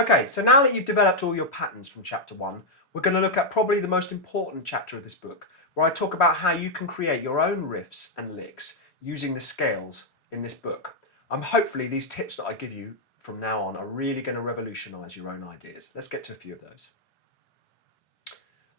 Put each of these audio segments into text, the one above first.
Okay, so now that you've developed all your patterns from chapter 1, we're going to look at probably the most important chapter of this book, where I talk about how you can create your own riffs and licks using the scales in this book. Hopefully these tips that I give you from now on are really going to revolutionise your own ideas. Let's get to a few of those.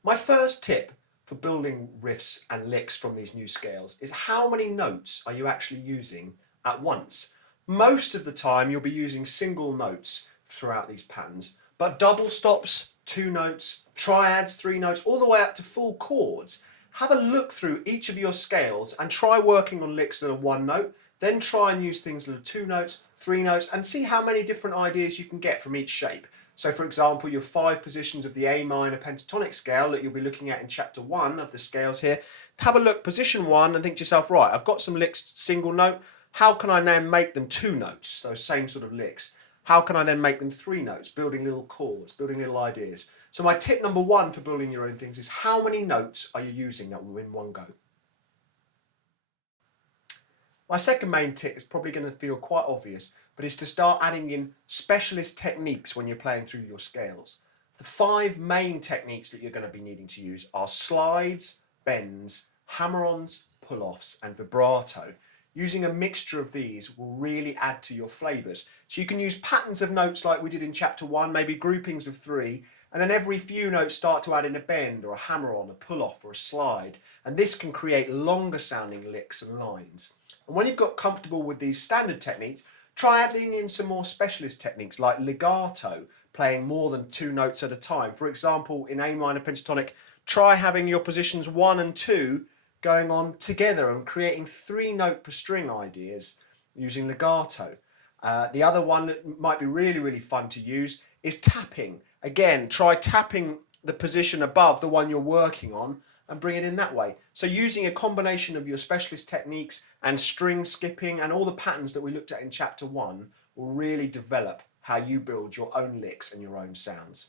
My first tip for building riffs and licks from these new scales is how many notes are you actually using at once? Most of the time you'll be using single notes throughout these patterns, but double stops, 2 notes, triads, 3 notes, all the way up to full chords. Have a look through each of your scales and try working on licks that are 1 note, then try and use things that are 2 notes, 3 notes, and see how many different ideas you can get from each shape. So for example, your 5 positions of the A minor pentatonic scale that you'll be looking at in chapter 1 of the scales here, have a look, position 1, and think to yourself, right, I've got some licks single note, how can I now make them 2 notes, those same sort of licks? How can I then make them 3 notes, building little chords, building little ideas? So my tip number 1 for building your own things is how many notes are you using that will in one go? My second main tip is probably going to feel quite obvious, but is to start adding in specialist techniques when you're playing through your scales. The 5 main techniques that you're going to be needing to use are slides, bends, hammer-ons, pull-offs, and vibrato. Using a mixture of these will really add to your flavours. So you can use patterns of notes like we did in chapter 1, maybe groupings of 3, and then every few notes start to add in a bend or a hammer-on, a pull-off or a slide. And this can create longer sounding licks and lines. And when you've got comfortable with these standard techniques, try adding in some more specialist techniques like legato, playing more than 2 notes at a time. For example, in A minor pentatonic, try having your positions 1 and 2 going on together and creating 3 note per string ideas using legato. The other one that might be really fun to use is tapping. Again, try tapping the position above the one you're working on and bring it in that way. So using a combination of your specialist techniques and string skipping and all the patterns that we looked at in chapter 1 will really develop how you build your own licks and your own sounds.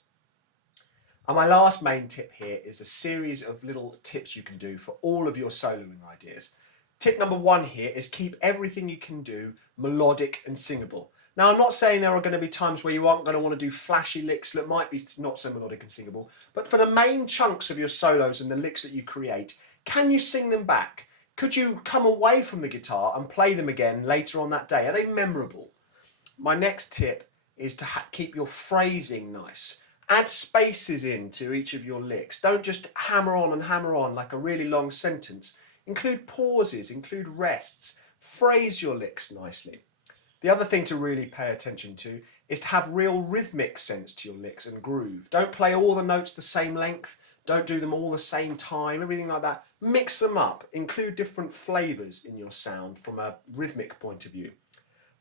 And my last main tip here is a series of little tips you can do for all of your soloing ideas. Tip number 1 here is keep everything you can do melodic and singable. Now, I'm not saying there are going to be times where you aren't going to want to do flashy licks that might be not so melodic and singable, but for the main chunks of your solos and the licks that you create, can you sing them back? Could you come away from the guitar and play them again later on that day? Are they memorable? My next tip is to keep your phrasing nice. Add spaces into each of your licks. Don't just hammer on like a really long sentence. Include pauses, include rests. Phrase your licks nicely. The other thing to really pay attention to is to have real rhythmic sense to your licks and groove. Don't play all the notes the same length. Don't do them all the same time, everything like that. Mix them up. Include different flavours in your sound from a rhythmic point of view.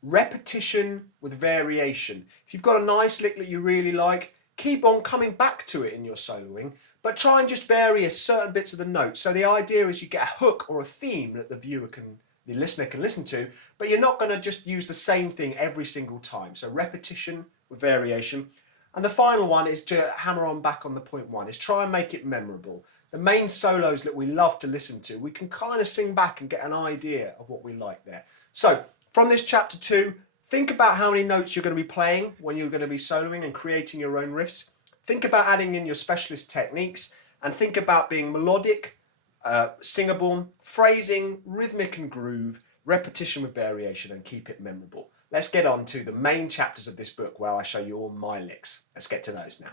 Repetition with variation. If you've got a nice lick that you really like, keep on coming back to it in your soloing, but try and just vary certain bits of the notes. So the idea is you get a hook or a theme that the listener can listen to, but you're not going to just use the same thing every single time. So repetition with variation. And the final one is to hammer on back on the point 1, is try and make it memorable. The main solos that we love to listen to, we can kind of sing back and get an idea of what we like there. So from this chapter 2, think about how many notes you're going to be playing when you're going to be soloing and creating your own riffs. Think about adding in your specialist techniques and think about being melodic, singable, phrasing, rhythmic and groove, repetition with variation, and keep it memorable. Let's get on to the main chapters of this book where I show you all my licks. Let's get to those now.